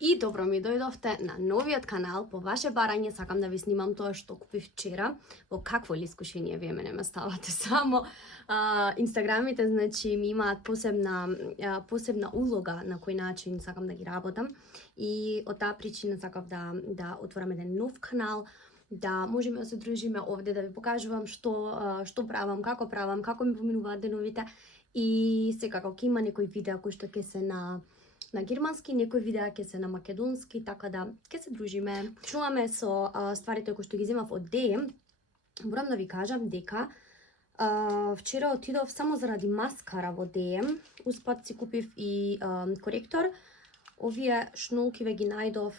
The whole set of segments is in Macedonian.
И добро ми дојдовте на новиот канал. По ваше барање сакам да ви снимам тоа што купив вчера. Во какво ли искушение вие мене ме ставате само. Инстаграмите, значи, ми имаат посебна улога на кој начин сакам да ги работам. И од таа причина сакав да отворам еден нов канал, да можеме да се дружиме овде, да ви покажувам што правам, како ми поминуваат деновите. И секако ќе има некои видеа кои што ќе се на германски, некои видеа ќе се на македонски, така да ќе се дружиме. Чуваме со стварите кои што ги земав од DM. Морам да ви кажам дека вчера отидов само заради маскара во DM. Успат си купив и коректор. Овие шнолкиве ги најдов,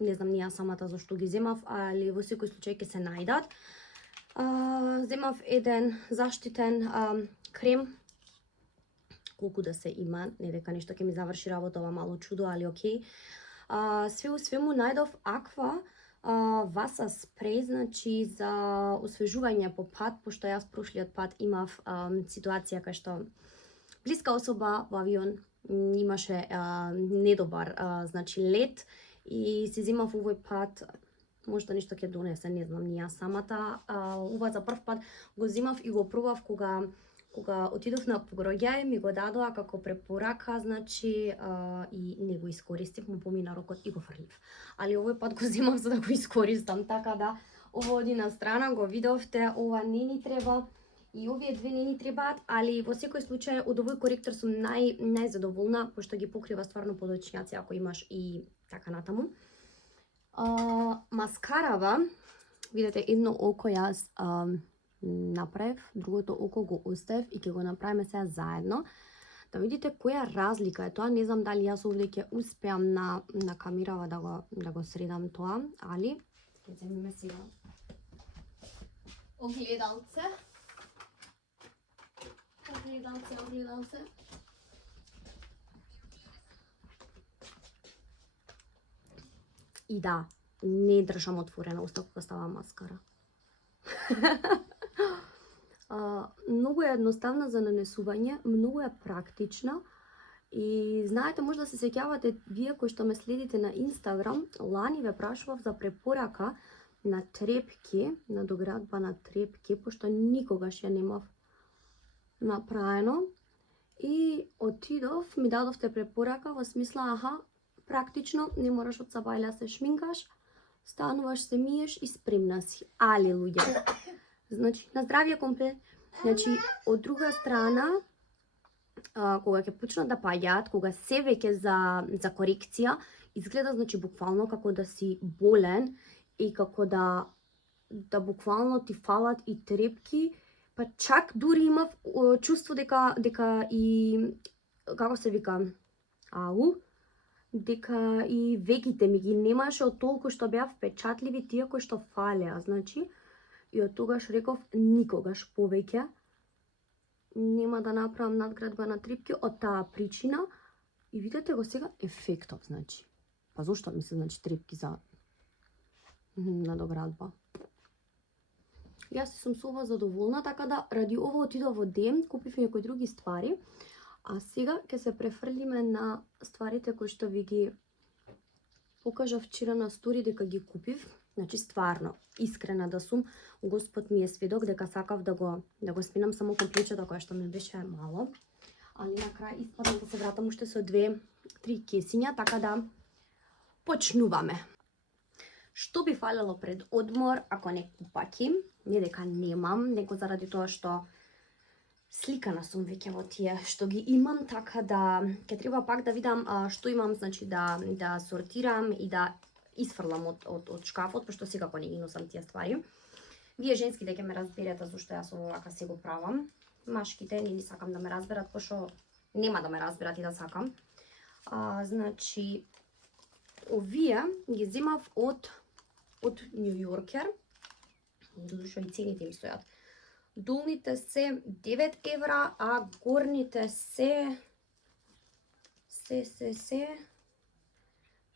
не знам ни ја самата зашто ги земав, али во секој случај ќе се најдат. Земав еден заштитен крем, колку да се има, не дека нешто ќе ми заврши работа, ова мало чудо, али окей. Све у свему најдов Аква Васа спреј, значи за освежување по пат, пошто јас прошлиот пат имав ситуација кај што блиска особа во авион имаше недобар значи лет и се земав овој пат, можда нешто ќе донесе, не знам ни ја самата. Ова за прв пат го земав и го пробав кога отидов на погроѓај, ми го дадоа како препорака, значи и не го искористив, му помина рокот и го фрлив. Али овој пат го земав за да го искористам, така да ово оди на страна, го видовте, ова не ни треба и овие две не ни требаат, али во секој случај од овој коректор сум најзадоволна, пошто ги покрива стварно подочњаци ако имаш и така натаму. Маскарава, видете, едно око јас направив, другото око го оставив и ќе го направиме сега заедно. Да видите која разлика е тоа, не знам дали јас овде ќе успеам на камерава да го средам тоа, али ќе земиме сега огледалце. Огледалце. И да, не држам отворена уста кога става маскара. Многу е едноставна за нанесување, многу е практична и знаете, може да се сеќавате вие кои што ме следите на Инстаграм, лани ве прашував за препорака на трепки, на доградба на трепки, пошто никогаш ја немав направено и отидов, ми дадовте препорака во смисла, практично, не мораш од сабајля се шминкаш, стануваш, се миеш и спремна си. Али луѓе, значи, на здравје комплет. Значи, од друга страна, кога ќе почнат да паѓаат, кога се веќе за корекција, изгледа, значи, буквално како да си болен и како да буквално ти фалат и трепки, па чак дури имав чувство дека и, како се вика, дека и вегите ми ги немаше од толку што беа впечатливи тие кои што фалеа, значи, и од тогаш реков никогаш повеќе нема да направам надградба на трепки од таа причина. И видете го сега ефектот, значи. Па зошто ми се, значи, трепки за надоградба? Јас сум со ова задоволна, така да ради ова отидов во DM, купив некои други ствари, а сега ќе се префрлиме на стварите кои што ви ги покажав вчера на стори дека ги купив. Значи, стварно, искрена да сум, Господ ми е сведок дека сакав да го сменам само комплечето кое што ми беше мало. Али на крај испадам да се вратам уште со 2-3 кесиња, така да почнуваме. Што би фалело пред одмор ако не купаки? Не дека немам, него заради тоа што сликана сум веќе во тие што ги имам, така да ќе треба пак да видам што имам, значи да сортирам и да isfrlam од шкафот, пошто секако не ги носам тие ствари. Вие женските ќе ме разберете зашто јас овака се го правам. Машките не сакам да ме разберат, пошто нема да ме разберат и да сакам. Значи, овие ги земав од New Yorker. Додуша и цените ми стојат. Долните се 9 евра, а горните се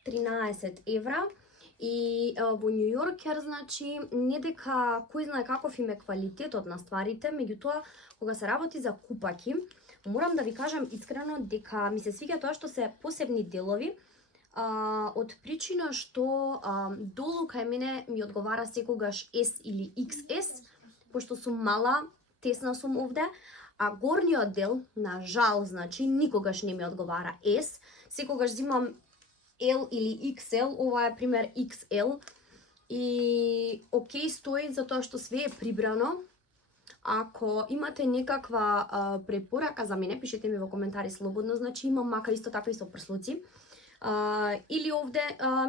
13 евра. И во New Yorker, значи, не дека кој знае каков им е квалитетот на стварите, меѓутоа, кога се работи за купаки, морам да ви кажам искрено дека ми се свиѓа тоа што се посебни делови од причина што долу кај мене ми одговара секогаш S или XS, пошто сум мала, тесна сум овде, а горниот дел, на жал, значи, никогаш не ми одговара S, секогаш зимам L или XL, ова е пример XL, и окей стои затоа што све е прибрано. Ако имате некаква препорака за мене, пишете ми во коментари слободно, значи имам мака исто така и со прслуци. Или овде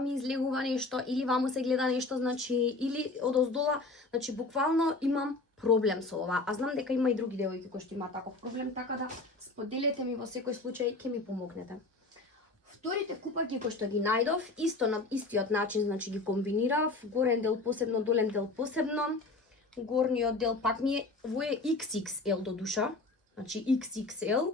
ми излегува нешто, или ваму се гледа нешто, значи, или одоздола, значи буквално имам проблем со ова. А знам дека има и други девојки кои што имаат таков проблем, така да споделете ми во секој случај, ќе ми помогнете. Вторите купаки кои што ги најдов, исто на истиот начин, значи ги комбинирав, горен дел посебно, долен дел посебно. Горниот дел пак ми е, во е XXL до душа, значи XXL,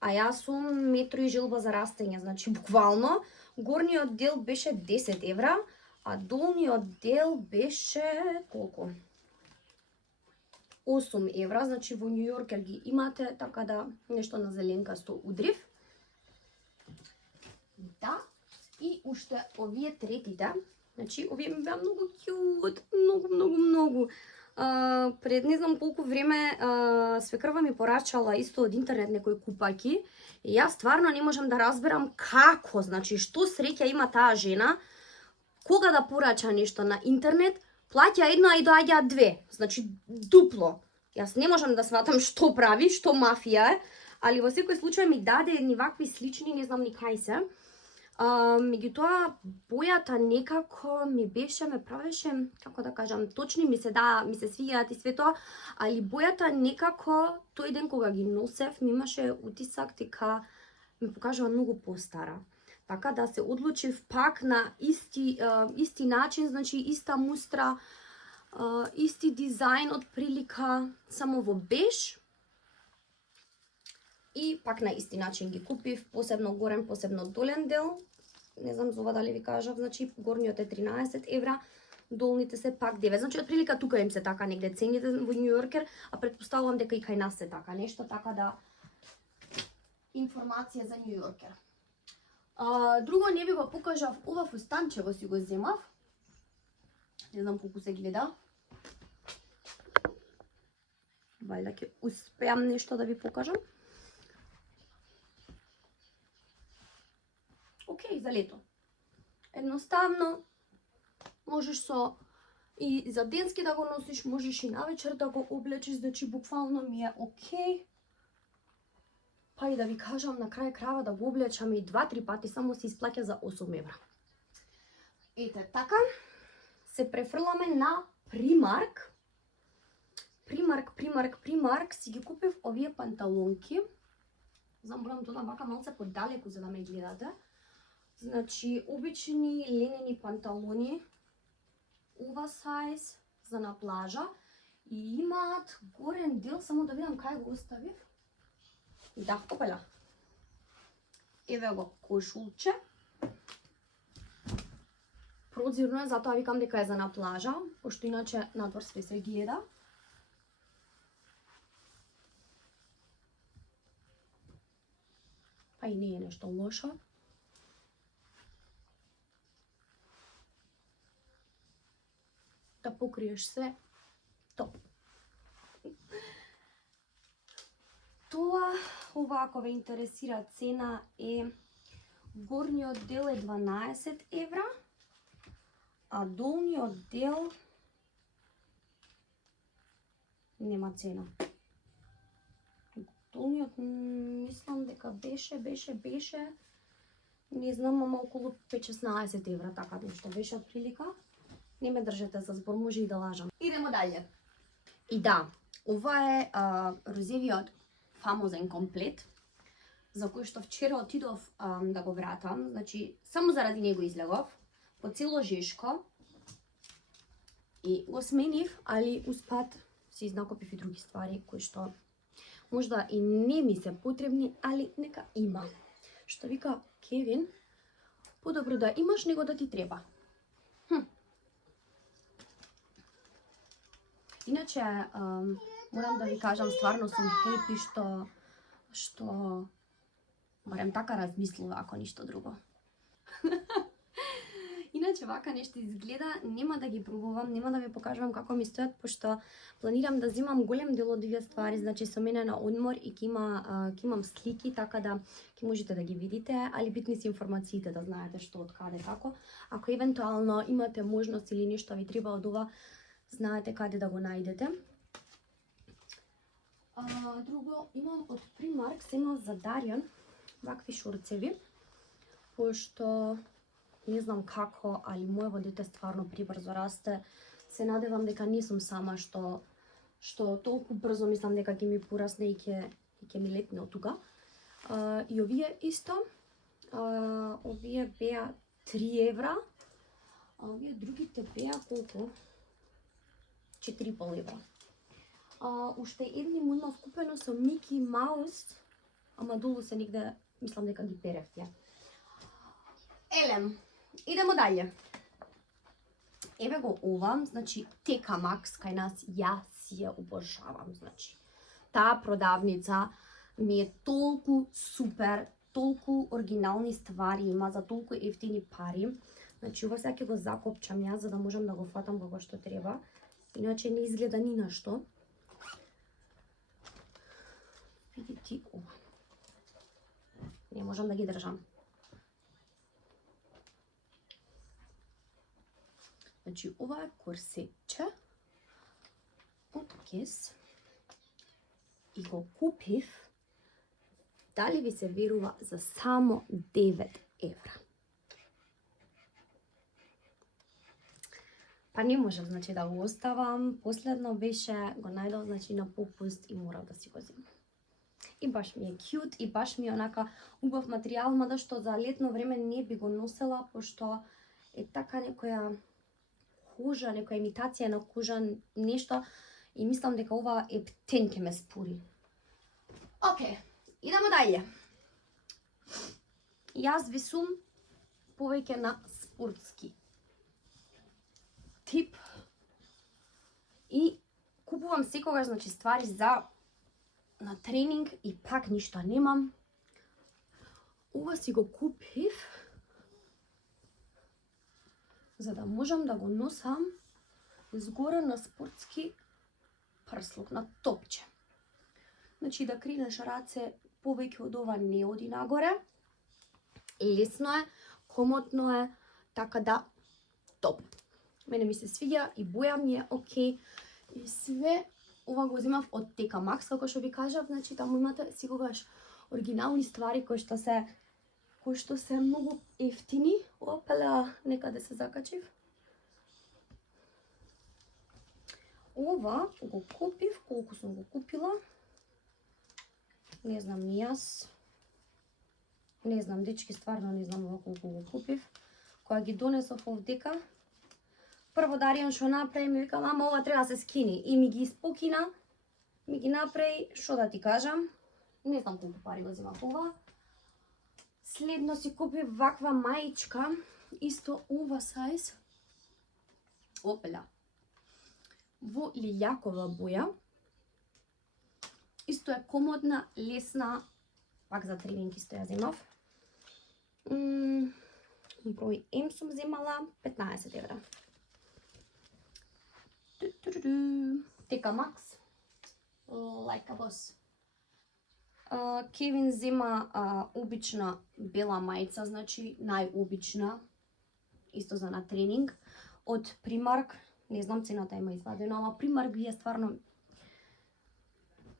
а јас сум метро и жилба за растење, значи буквално. Горниот дел беше 10 евра, а долниот дел беше колку? 8 евра, значи во Нью Йоркер ги имате, така да нешто на зеленкасто удрив. Да, и уште овие третите, значи овие ми беа многу кјут, многу. Пред не знам колку време свекрва ми порачала исто од интернет некои купаки и јас стварно не можам да разберам како, значи што среќа има таа жена кога да порача нешто на интернет, плаќа едно и доаѓаат две, значи дупло. Јас не можам да сватам што прави, што мафија е, али во секој случај ми даде едни вакви слични, не знам ни кај се. Меѓутоа, бојата некако ми беше, ме правеше, како да кажам, точни ми се свиѓаат и све тоа, али бојата некако, тој ден кога ги носев, ми имаше утисак дека ми покажува многу постара. Така да се одлучив пак на исти начин, значи иста мустра, исти дизајн од прилика, само во беж. И пак на исти начин ги купив, посебно горен, посебно долен дел. Не знам за ова дали ви кажав, значи горниот е 13 евра, долните се пак 9. Значи од прилика тука им се така негде цените во Нью Йоркер, а претпоставувам дека и кај нас се така нешто, така да информација за Нью Йоркер. Друго не ви го покажав, ова фустанчево си го земав. Не знам колку се гледа. Вајда ќе успеам нешто да ви покажам. Океј, за лето. Едноставно, можеш и за денски да го носиш, можеш и навечер да го облечиш, значи буквално ми е океј. Па и да ви кажам, на крај крајава да го облечам и 2-3 пати, само се исплаќа за 8 евра. Ете така, се префрламе на Примарк. Примарк, си ги купив овие панталонки. Знам, морам тоа вака малце подалеку за да ме гледате. Значи, обични ленени панталони, oversize, за на плажа. И имаат горен дел, само да видам кај го оставив. Да, опела. Еве го кошулче. Прозирно е, затоа викам дека е за на плажа, пошто иначе надвор све се гледа. Па и не е нешто лошо. Да покриеш све, топ. Тоа, ова ако ве интересира цена е, горниот дел е 12 евра, а долниот дел нема цена. Долниот мислам дека беше, не знам, ама околу 5-16 евра, така нешто беше од прилика. Не ме држете за збор, може и да лажам. Идемо далje. И да, ова е розевиот фамозен комплет, за кој што вчера отидов да го вратам, значи само заради него излегов, по цело жешко, и го сменив, али успат си изнакопив и други ствари кои што можда и не ми се потребни, али нека има. Што вика Кевин, подобро да имаш него да ти треба. Иначе, морам да ви кажам, стварно сум хепи што барем така размислува, ако ништо друго. Иначе вака нешто изгледа, нема да ги пробувам, нема да ви покажувам како ми стојат, пошто планирам да земам голем дел од овие ствари, значи со мене на одмор и ќе имам слики, така да ќе можете да ги видите, али битни се информациите да знаете што од каде како. Ако евентуално имате можност или нешто ви треба од ова, знаете каде да го најдете. Друго, имам од Primark, земав за Дарјан вакви шорцеви, пошто не знам како, али моево дете стварно прибрзо расте. Се надевам дека не сум сама што толку брзо мислам дека ќе ми порасне и ќе ми летне од тука. И овие исто, овие беа 3 евра, а овие другите беа колку? 4,5 евра. Уште едни му имав купено со Мики Маус, ама долу се негде, мислам дека ги перев тие. Елем, идемо далje. Еве го ова, значи TK Maxx кај нас, јас ја обожавам, значи. Таа продавница ми е толку супер, толку оригинални ствари има за толку ефтини пари. Значи ова сега ќе го закопчам јас за да можам да го фатам како што треба. Иначе не изгледа ни на што. Види ти ова. Не можам да ги држам. Значи, ова е корсетче од Guess и го купив, дали ви се верува, за само 9 евра. Па не можев, значи, да го оставам. Последно беше, го најдов, значи, на попуст и морав да си го земам. И баш ми е кјут, и баш ми е онака убав материјал, мада што за летно време не би го носела, пошто е така некоја кожа, некоја имитација на кожа, нешто, и мислам дека ова ептен ќе ме спури. Океј, идемо далje. Јас ви сум повеќе на спортски тип и купувам секогаш, значи, ствари за на тренинг и пак ништо немам. Ова си го купив за да можам да го носам згоре на спортски прслук, на топче. Значи да кринеш раце повеќе од ова не оди нагоре. Лесно е, комотно е, така да топ. Мене ми се свиѓа и боја ми е окей. И све ова го земав од TK Maxx, како што ви кажав, значи таму имате секогаш оригинални ствари кои што се многу ефтини. Опела, некаде се закачив. Ова го купив, колку сум го купила? Не знам ни јас. Не знам, дечки, стварно не знам ова колку го купив. Кога ги донесов овдека, прво Дарјан што направи, ми вика, мама, ова треба да се скини. И ми ги испокина, ми ги направи, што да ти кажам, не знам колку пари го земав ова. Следно си купив ваква маичка, исто oversize. Опела. Во лилјакова боја. Исто е комодна, лесна, пак за тренинг исто ја земав. Број М сум земала, 15 евра. TK Maxx, like a boss. Кевин зема обична бела мајца, значи најобична, исто за на тренинг. Од Primark, не знам цената има извадено, ама Primark ви е стварно,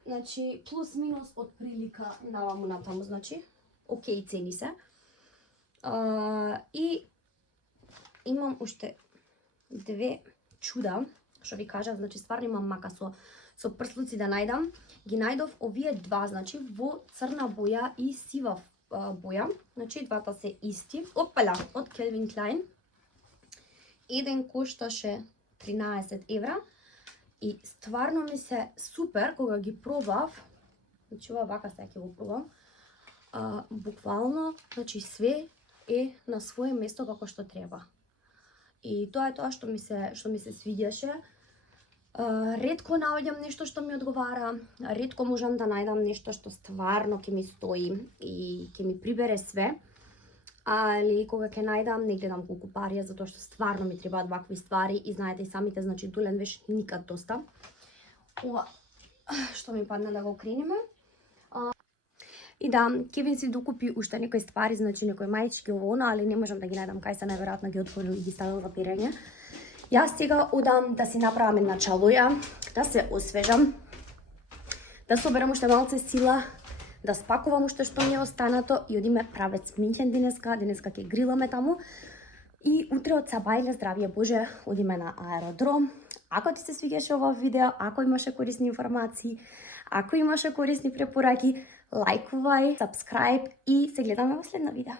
значи плюс минус од прилика наваму натаму, значи окей цени се. И имам уште две чуда, што ви кажав, значи стварно имам мака со прслуци да најдам. Ги најдов овие два, значи во црна боја и сива боја. Значи двата се исти. Опела, од Calvin Klein. Еден кошташе 13 евра. И стварно ми се супер кога ги пробав. Значи ова вака сега ќе го пробам. Буквално, значи све е на свое место како што треба. И тоа е тоа што ми се свиѓаше. Ретко наоѓам нешто што ми одговара, ретко можам да најдам нешто што стварно ќе ми стои и ќе ми прибере све. али кога ќе најдам, не гледам колку пари е, затоа што стварно ми требаат вакви ствари и знаете и самите, значи дулен веш никад доста. Ова што ми падна да го кренеме. И да, Кевин си докупи уште некои ствари, значи некои маички ово она, али не можам да ги најдам кај се, најверојатно ги отворил и ги ставил за перење. Јас сега одам да си направам една чалоја, да се освежам, да соберам уште малце сила, да спакувам уште што ми е останато и одиме правец Минхен денеска ќе гриламе таму. И утре од Сабајле, здравје Боже, одиме на аеродром. Ако ти се свигаше ова видео, ако имаше корисни информации, ако имаше корисни препораки, лајкувај, сабскрајб и се гледаме во следно видео.